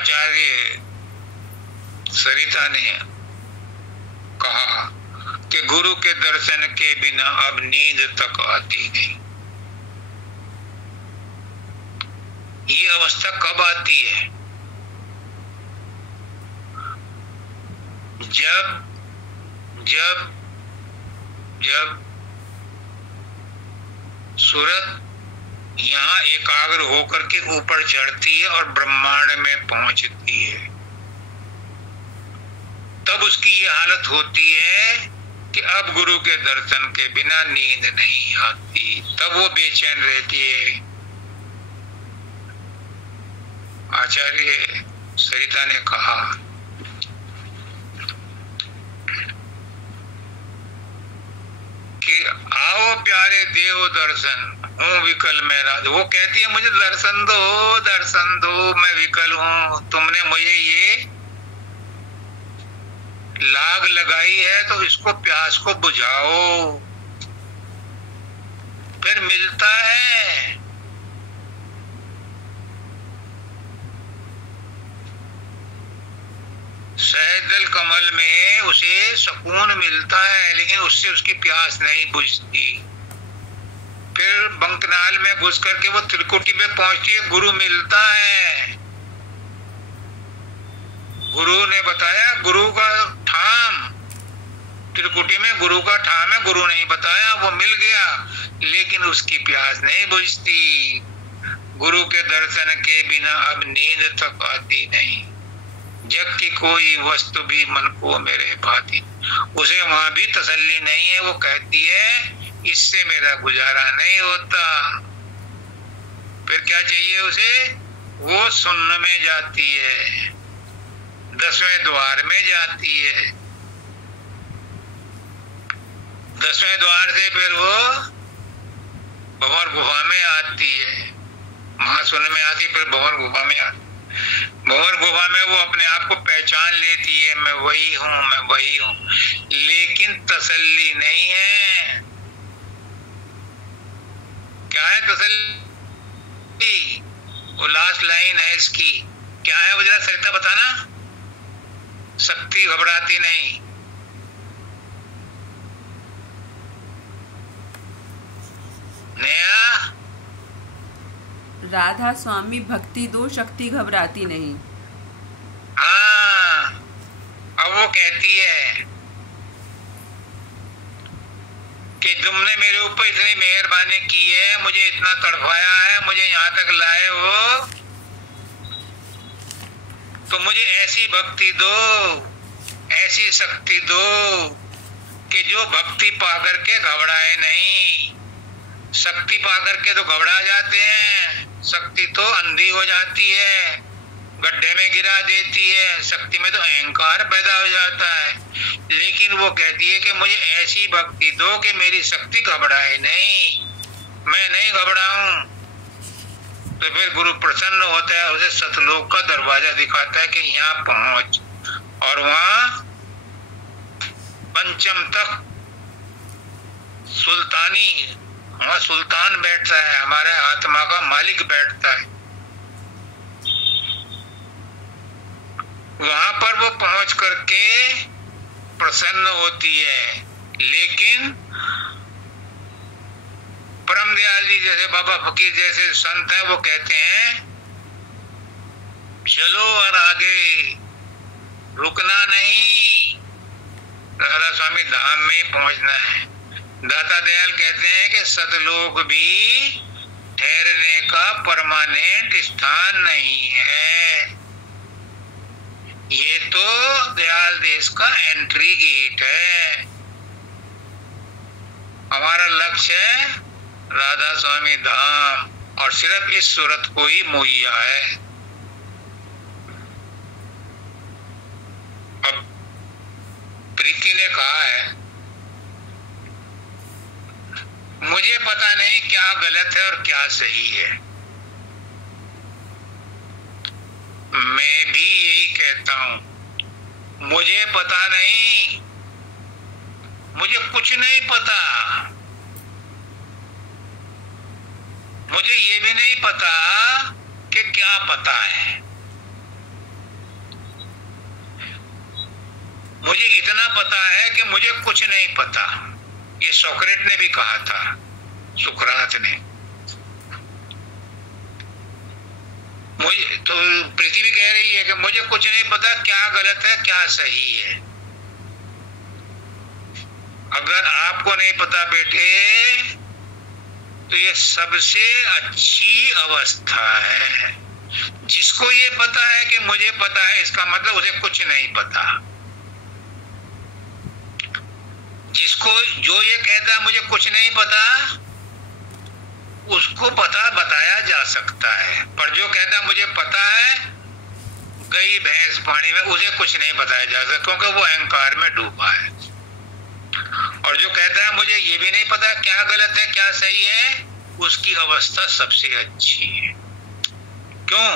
आचार्य सरिता ने कहा कि गुरु के दर्शन के बिना अब नींद तक आती नहीं। ये अवस्था कब आती है? जब जब जब सूरत यहाँ एकाग्र होकर के ऊपर चढ़ती है और ब्रह्मांड में पहुंचती है, तब उसकी ये हालत होती है कि अब गुरु के दर्शन के बिना नींद नहीं आती। तब वो बेचैन रहती है। आचार्य सरिता ने कहा कि आओ प्यारे देव दर्शन हूँ विकल मैं राज। वो कहती है मुझे दर्शन दो, मैं विकल हूँ। तुमने मुझे ये लाग लगाई है तो इसको प्यास को बुझाओ। फिर मिलता है। सहजल कमल में उसे सुकून मिलता है, लेकिन उससे उसकी प्यास नहीं बुझती। फिर बंकनाल में घुस करके वो त्रिकुटी में पहुंचती है, गुरु मिलता है। गुरु ने बताया, गुरु का ठाम त्रिकुटी में गुरु का ठाम है, गुरु नहीं बताया, वो मिल गया, लेकिन उसकी प्यास नहीं बुझती। गुरु के दर्शन के बिना अब नींद तक आती नहीं। जग की कोई वस्तु भी मन को मेरे भाती। उसे वहां भी तसल्ली नहीं है। वो कहती है इससे मेरा गुजारा नहीं होता। फिर क्या चाहिए उसे? वो सुन्न में जाती है, 10वें द्वार में जाती है। 10वें द्वार से फिर वो भंवर गुफा में आती है, महाशून्य में आती है, फिर भंवर गुफा में आती है। भंवर गुफा में वो अपने आप को पहचान लेती है, मैं वही हूँ, लेकिन तसल्ली नहीं है। क्या है तसल्ली? वो लास्ट लाइन है इसकी, क्या है वो जरा सरिता बताना। शक्ति घबराती नहीं। नया राधा स्वामी भक्ति दो, शक्ति घबराती नहीं। हाँ, अब वो कहती है कि तुमने मेरे ऊपर इतनी मेहरबानी की है, मुझे इतना तड़पाया है, मुझे यहाँ तक लाए हो, तो मुझे ऐसी भक्ति दो, ऐसी शक्ति दो कि जो भक्ति पाकर के घबराए नहीं। शक्ति पाकर के तो घबरा जाते हैं, शक्ति तो अंधी हो जाती है, गड्ढे में गिरा देती है। शक्ति में तो अहंकार पैदा हो जाता है। लेकिन वो कहती है कि मुझे ऐसी भक्ति दो कि मेरी शक्ति घबराए नहीं, मैं नहीं घबराऊं। तो फिर गुरु प्रसन्न होता है, उसे सतलोक का दरवाजा दिखाता है कि यहाँ पहुंच, और वहां पंचम तक सुल्तानी, वहां सुल्तान बैठता है, हमारे आत्मा का मालिक बैठता है। वहां पर वो पहुंच करके प्रसन्न होती है। लेकिन परम दयाल जी जैसे बाबा फकीर जैसे संत हैं, वो कहते हैं चलो और आगे, रुकना नहीं, राधा स्वामी धाम में पहुंचना है। दाता दयाल कहते हैं कि सतलोक भी ठहरने का परमानेंट स्थान नहीं है, ये तो दयाल देश का एंट्री गेट है। हमारा लक्ष्य है राधा स्वामी धाम, और सिर्फ इस सूरत को ही मुहैया है। अब प्रीति ने कहा है मुझे पता नहीं क्या गलत है और क्या सही है। मैं भी यही कहता हूं, मुझे पता नहीं, मुझे कुछ नहीं पता। मुझे ये भी नहीं पता कि क्या पता है। मुझे इतना पता है कि मुझे कुछ नहीं पता। ये सोक्रेट ने भी कहा था, सुकरात ने। मुझे तो प्रीति भी कह रही है कि मुझे कुछ नहीं पता क्या गलत है क्या सही है। अगर आपको नहीं पता बेटे तो ये सबसे अच्छी अवस्था है। जिसको ये पता है कि मुझे पता है, इसका मतलब उसे कुछ नहीं पता। जिसको जो ये कहता है मुझे कुछ नहीं पता, उसको पता बताया जा सकता है। पर जो कहता है मुझे पता है, गई भैंस पानी में, उसे कुछ नहीं बताया जा सकता, क्योंकि वो अहंकार में डूबा है। और जो कहता है मुझे ये भी नहीं पता क्या गलत है क्या सही है, उसकी अवस्था सबसे अच्छी है। क्यों?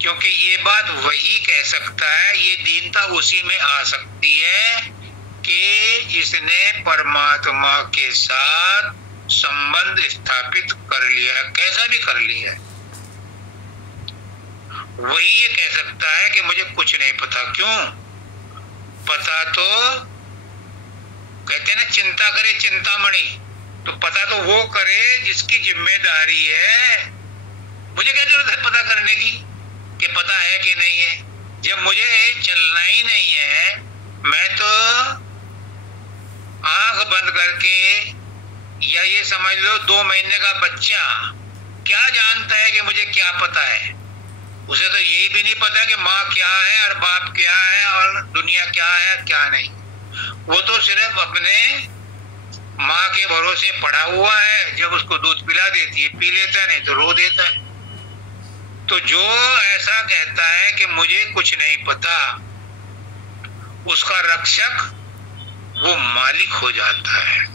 क्योंकि ये बात वही कह सकता है, ये दीनता उसी में आ सकती है कि जिसने परमात्मा के साथ संबंध स्थापित कर लिया है, कैसा भी कर लिया है। वही ये कह सकता है कि मुझे कुछ नहीं पता। क्यों? पता तो कहते हैं ना, चिंता करे चिंतामणि, तो पता तो वो करे जिसकी जिम्मेदारी है। मुझे क्या जरूरत है पता करने की कि पता है कि नहीं है, जब मुझे चलना ही नहीं है। मैं तो आंख बंद करके, या ये समझ लो 2 महीने का बच्चा क्या जानता है कि मुझे क्या पता है। उसे तो यही भी नहीं पता कि माँ क्या है और बाप क्या है और दुनिया क्या है क्या नहीं। वो तो सिर्फ अपने माँ के भरोसे पड़ा हुआ है। जब उसको दूध पिला देती है पी लेता है, नहीं तो रो देता है। तो जो ऐसा कहता है कि मुझे कुछ नहीं पता, उसका रक्षक वो मालिक हो जाता है।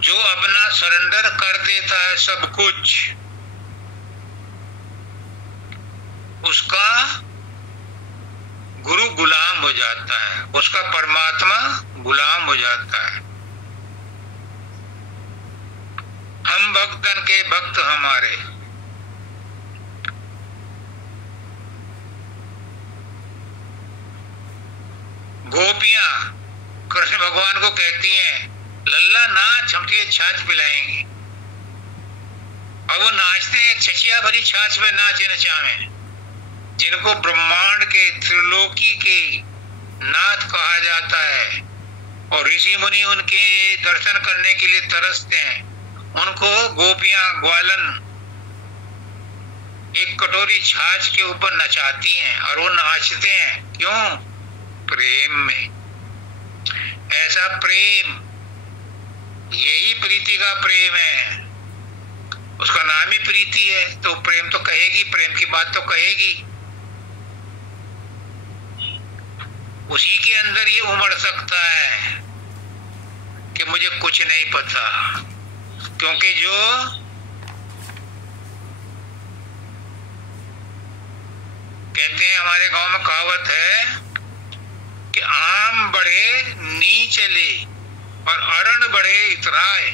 जो अपना सरेंडर कर देता है सब कुछ, उसका गुरु गुलाम हो जाता है, उसका परमात्मा गुलाम हो जाता है। हम भक्तन के भक्त हमारे। गोपियां कृष्ण भगवान को कहती हैं, लल्ला नाच, हम तुझे छाछ पिलाएंगे। और वो नाचते हैं, छचिया भरी छाछ पे नाचे नचावे, जिनको ब्रह्मांड के त्रिलोकी के नाथ कहा जाता है। और ऋषि मुनि उनके दर्शन करने के लिए तरसते हैं। उनको गोपियां ग्वालन एक कटोरी छाछ के ऊपर नचाती हैं और वो नाचते हैं। क्यों? प्रेम में। ऐसा प्रेम, यही प्रीति का प्रेम है। उसका नाम ही प्रीति है, तो प्रेम तो कहेगी, प्रेम की बात तो कहेगी। उसी के अंदर ये उमड़ सकता है कि मुझे कुछ नहीं पता। क्योंकि जो कहते हैं, हमारे गांव में कहावत है कि आम बढ़े नी चले और अरण बढ़े इतराए।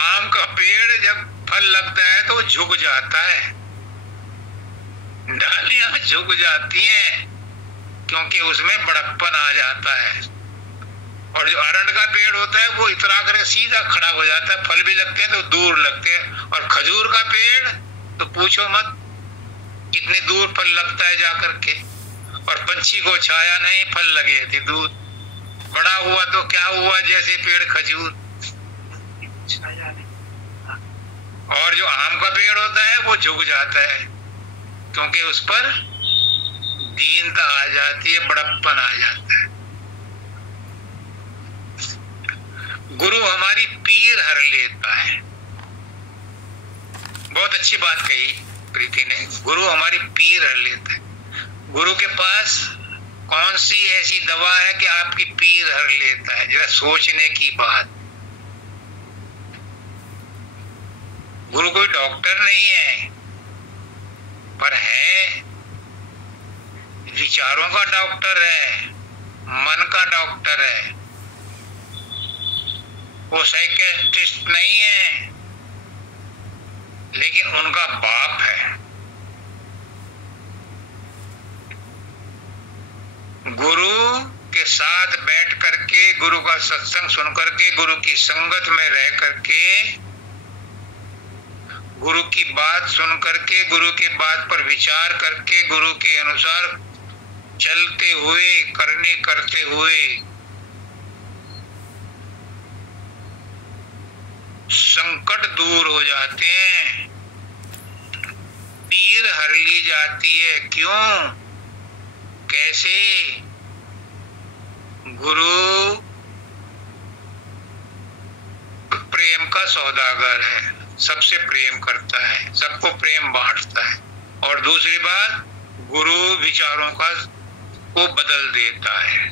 आम का पेड़ जब फल लगता है तो झुक जाता है, डालियां झुक जाती हैं, क्योंकि उसमें बड़प्पन आ जाता है। और जो अरंड का पेड़ होता है वो इतरा करके सीधा खड़ा हो जाता है, फल भी लगते हैं तो दूर लगते हैं। और खजूर का पेड़ तो पूछो मत, कितने दूर फल लगता है जाकर के। और पंछी को छाया नहीं, फल लगे थे दूर। बड़ा हुआ तो क्या हुआ, जैसे पेड़ खजूर। और जो आम का पेड़ होता है वो झुक जाता है, क्योंकि उस पर दीनता आ जाती है, बड़प्पन आ जाता है। गुरु हमारी पीर हर लेता है। बहुत अच्छी बात कही प्रीति ने, गुरु हमारी पीर हर लेता है। गुरु के पास कौन सी ऐसी दवा है कि आपकी पीर हर लेता है? जरा सोचने की बात। गुरु कोई डॉक्टर नहीं है, पर है विचारों का डॉक्टर है, मन का डॉक्टर है। वो साइकियाट्रिस्ट नहीं है, लेकिन उनका बाप है। गुरु के साथ बैठ करके, गुरु का सत्संग सुन करके, गुरु की संगत में रह करके, गुरु की बात सुन करके, गुरु की बात पर विचार करके, गुरु के अनुसार चलते हुए, करने करते हुए संकट दूर हो जाते हैं, पीर हर ली जाती है। क्यों? कैसे? गुरु प्रेम का सौदागर है, सबसे प्रेम करता है, सबको प्रेम बांटता है। और दूसरी बात, गुरु विचारों को बदल देता है।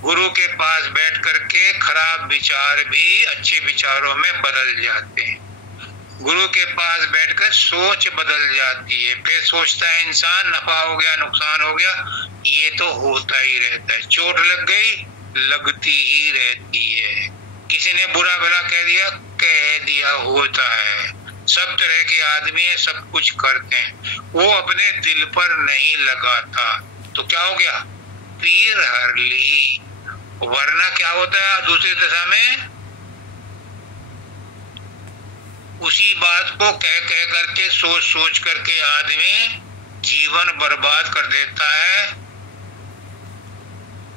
गुरु के पास बैठ करके खराब विचार भी अच्छे विचारों में बदल जाते हैं। गुरु के पास बैठकर सोच बदल जाती है। फिर सोचता है इंसान, नफा हो गया, नुकसान हो गया, ये तो होता ही रहता है। चोट लग गई, लगती ही रहती है। किसी ने बुरा भला कह दिया होता है। सब तरह के आदमी है, सब कुछ करते हैं, वो अपने दिल पर नहीं लगाता। तो क्या हो गया? पीर हर ली। वरना क्या होता है दूसरी दशा में? उसी बात को कह करके, सोच सोच करके आदमी जीवन बर्बाद कर देता है।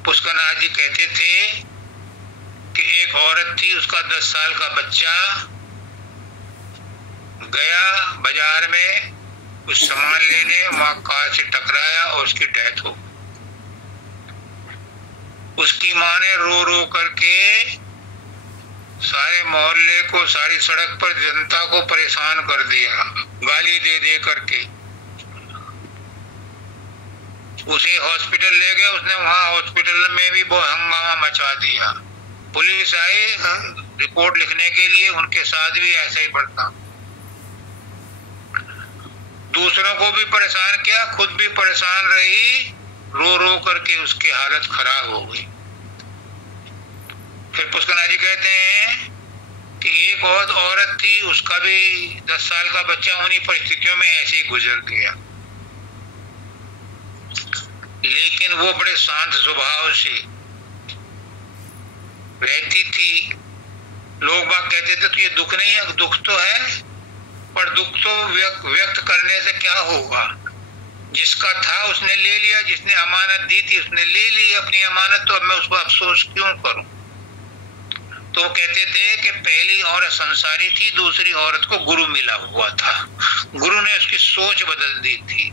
पुष्करनाथ जी कहते थे कि एक औरत थी, उसका 10 साल का बच्चा गया बाजार में कुछ सामान लेने, वहां कार से टकराया और उसकी डेथ हो गई। उसकी माँ ने रो रो करके सारे मोहल्ले को, सारी सड़क पर जनता को परेशान कर दिया, गाली दे दे करके। उसे हॉस्पिटल ले गए, उसने वहां हॉस्पिटल में भी बहुत हंगामा मचा दिया। पुलिस आई रिपोर्ट लिखने के लिए, उनके साथ भी ऐसा ही बढ़ता। दूसरों को भी परेशान किया, खुद भी परेशान रही, रो रो करके उसकी हालत खराब हो गई। फिर पुष्करनाथ जी कहते हैं कि एक और औरत थी, उसका भी 10 साल का बच्चा उन्हीं परिस्थितियों में ऐसे ही गुजर गया। लेकिन वो बड़े शांत स्वभाव से रहती थी। लोग बाग कहते थे तो ये दुख नहीं है, दुख तो है, पर दुख तो व्यक्त करने से क्या होगा? जिसका था उसने ले लिया, जिसने अमानत दी थी उसने ले ली अपनी अमानत, तो अब मैं उसको अफसोस क्यों करूं? तो कहते थे कि पहली औरत संसारी थी, दूसरी औरत को गुरु मिला हुआ था, गुरु ने उसकी सोच बदल दी थी,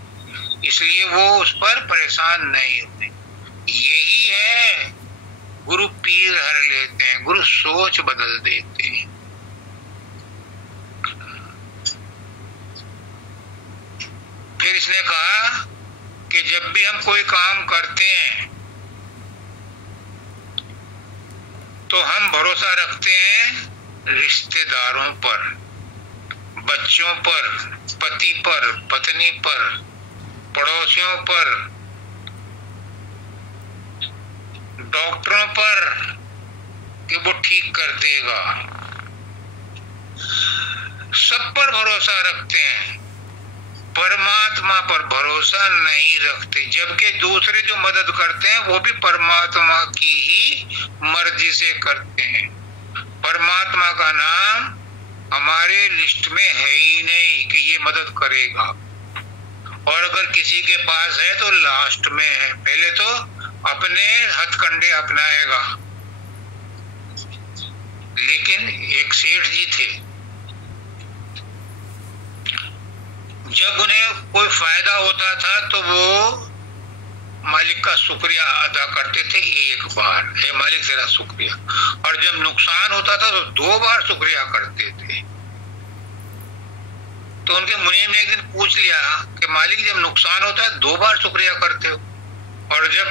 इसलिए वो उस पर परेशान नहीं हुए। यही है, गुरु पीर हर लेते हैं, गुरु सोच बदल देते हैं। फिर इसने कहा कि जब भी हम कोई काम करते हैं तो हम भरोसा रखते हैं रिश्तेदारों पर, बच्चों पर, पति पर, पत्नी पर, पड़ोसियों पर, डॉक्टरों पर कि वो ठीक कर देगा। सब पर भरोसा रखते हैं, परमात्मा पर भरोसा नहीं रखते। जबकि दूसरे जो मदद करते हैं वो भी परमात्मा की ही मर्जी से करते हैं। परमात्मा का नाम हमारे लिस्ट में है ही नहीं कि ये मदद करेगा, और अगर किसी के पास है तो लास्ट में है, पहले तो अपने हथकंडे अपनाएगा। लेकिन एक सेठ जी थे, जब उन्हें कोई फायदा होता था तो वो मालिक का शुक्रिया अदा करते थे एक बार, हे मालिक तेरा शुक्रिया, और जब नुकसान होता था तो 2 बार शुक्रिया करते थे। तो उनके मुनीम ने एक दिन पूछ लिया कि मालिक जब नुकसान होता है 2 बार शुक्रिया करते हो, और जब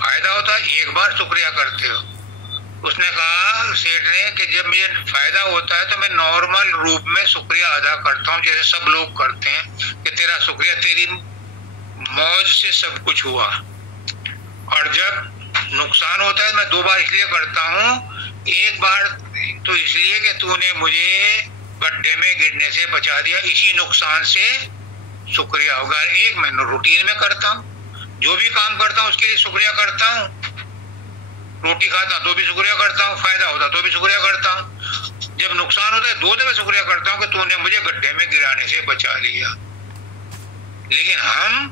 फायदा होता है 1 बार शुक्रिया करते हो? उसने कहा, सेठ ने, कि जब मुझे फायदा होता है तो मैं नॉर्मल रूप में शुक्रिया अदा करता हूँ, जैसे सब लोग करते हैं कि तेरा शुक्रिया, तेरी मौज से सब कुछ हुआ। और जब नुकसान होता है मैं 2 बार इसलिए करता हूँ, 1 बार तो इसलिए कि तूने मुझे गड्ढे में गिरने से बचा दिया, इसी नुकसान से शुक्रिया होगा। 1 मैं रूटीन में करता हूँ, जो भी काम करता हूँ उसके लिए शुक्रिया करता हूँ। रोटी खाता तो भी शुक्रिया करता हूँ, फायदा होता तो भी शुक्रिया करता हूँ, जब नुकसान होता है 2 दफे शुक्रिया करता हूँ कि तूने मुझे गड्ढे में गिराने से बचा लिया। लेकिन हम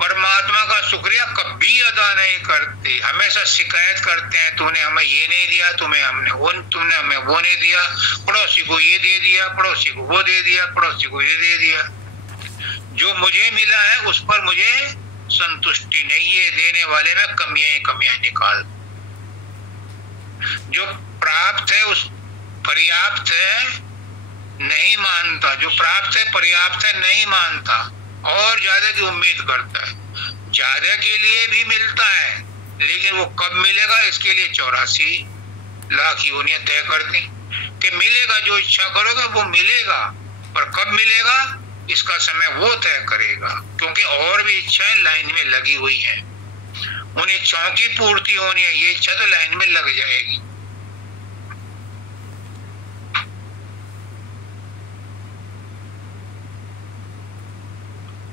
परमात्मा का शुक्रिया कभी अदा नहीं करते, हमेशा शिकायत करते हैं, तूने हमें ये नहीं दिया, तुमने हमें वो नहीं दिया, पड़ोसी को ये दे दिया, पड़ोसी को वो दे दिया, पड़ोसी को ये दे दिया। जो मुझे मिला है उस पर मुझे संतुष्टि नहीं है, देने वाले में कमियां ही कमियां निकाल। जो प्राप्त है उस पर्याप्त है नहीं मानता, जो प्राप्त है पर्याप्त है नहीं मानता, और ज्यादा की उम्मीद करता है। ज्यादा के लिए भी मिलता है, लेकिन वो कब मिलेगा इसके लिए 84 लाख योनियां तय कर दी कि मिलेगा, जो इच्छा करोगे वो मिलेगा, पर कब मिलेगा इसका समय वो तय करेगा, क्योंकि और भी इच्छाएं लाइन में लगी हुई हैं। उन इच्छाओं की पूर्ति होनी है, ये इच्छा तो लाइन में लग जाएगी।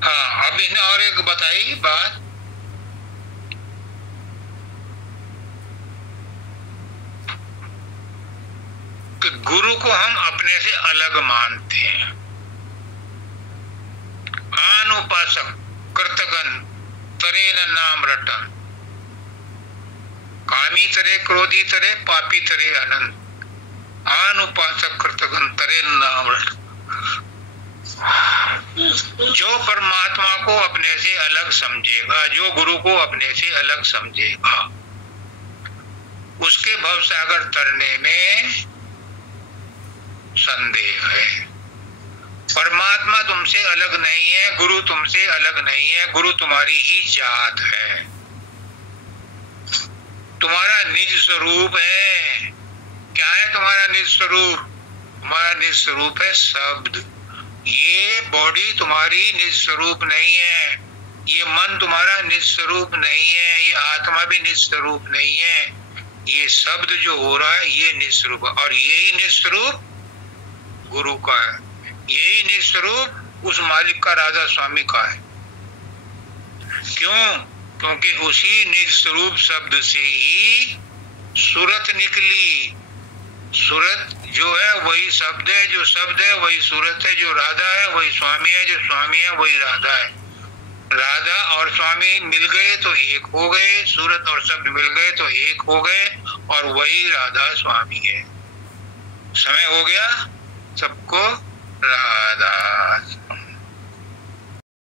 हाँ, अब इसने और एक बताई बात कि गुरु को हम अपने से अलग मानते हैं। अनुपासक कृतगन तरे न नाम रटन, कामी तरे क्रोधी तरे पापी तरे अनंत, अनुपासक कृतगन तरे न नाम रटन। जो परमात्मा को अपने से अलग समझेगा, जो गुरु को अपने से अलग समझेगा, उसके भवसागर तरने में संदेह है। परमात्मा तुमसे अलग नहीं है, गुरु तुमसे अलग नहीं है, गुरु तुम्हारी ही जात है, तुम्हारा निज स्वरूप है। क्या है तुम्हारा निज स्वरूप? तुम्हारा निज स्वरूप है शब्द। ये बॉडी तुम्हारी निज स्वरूप नहीं है, ये मन तुम्हारा निज स्वरूप नहीं है, ये आत्मा भी निज स्वरूप नहीं है। ये शब्द जो हो रहा है ये निज स्वरूप, और यही निज स्वरूप गुरु का है, यही निज स्वरूप उस मालिक का, राधा स्वामी का है। क्यों? क्योंकि उसी निज स्वरूप शब्द से ही सूरत निकली। सूरत जो है वही शब्द है, जो शब्द है वही सूरत है, जो राधा है वही स्वामी है, जो स्वामी है वही राधा है। राधा और स्वामी मिल गए तो एक हो गए, सूरत और शब्द मिल गए तो एक हो गए, और वही राधा स्वामी है। समय हो गया, सबको राधा।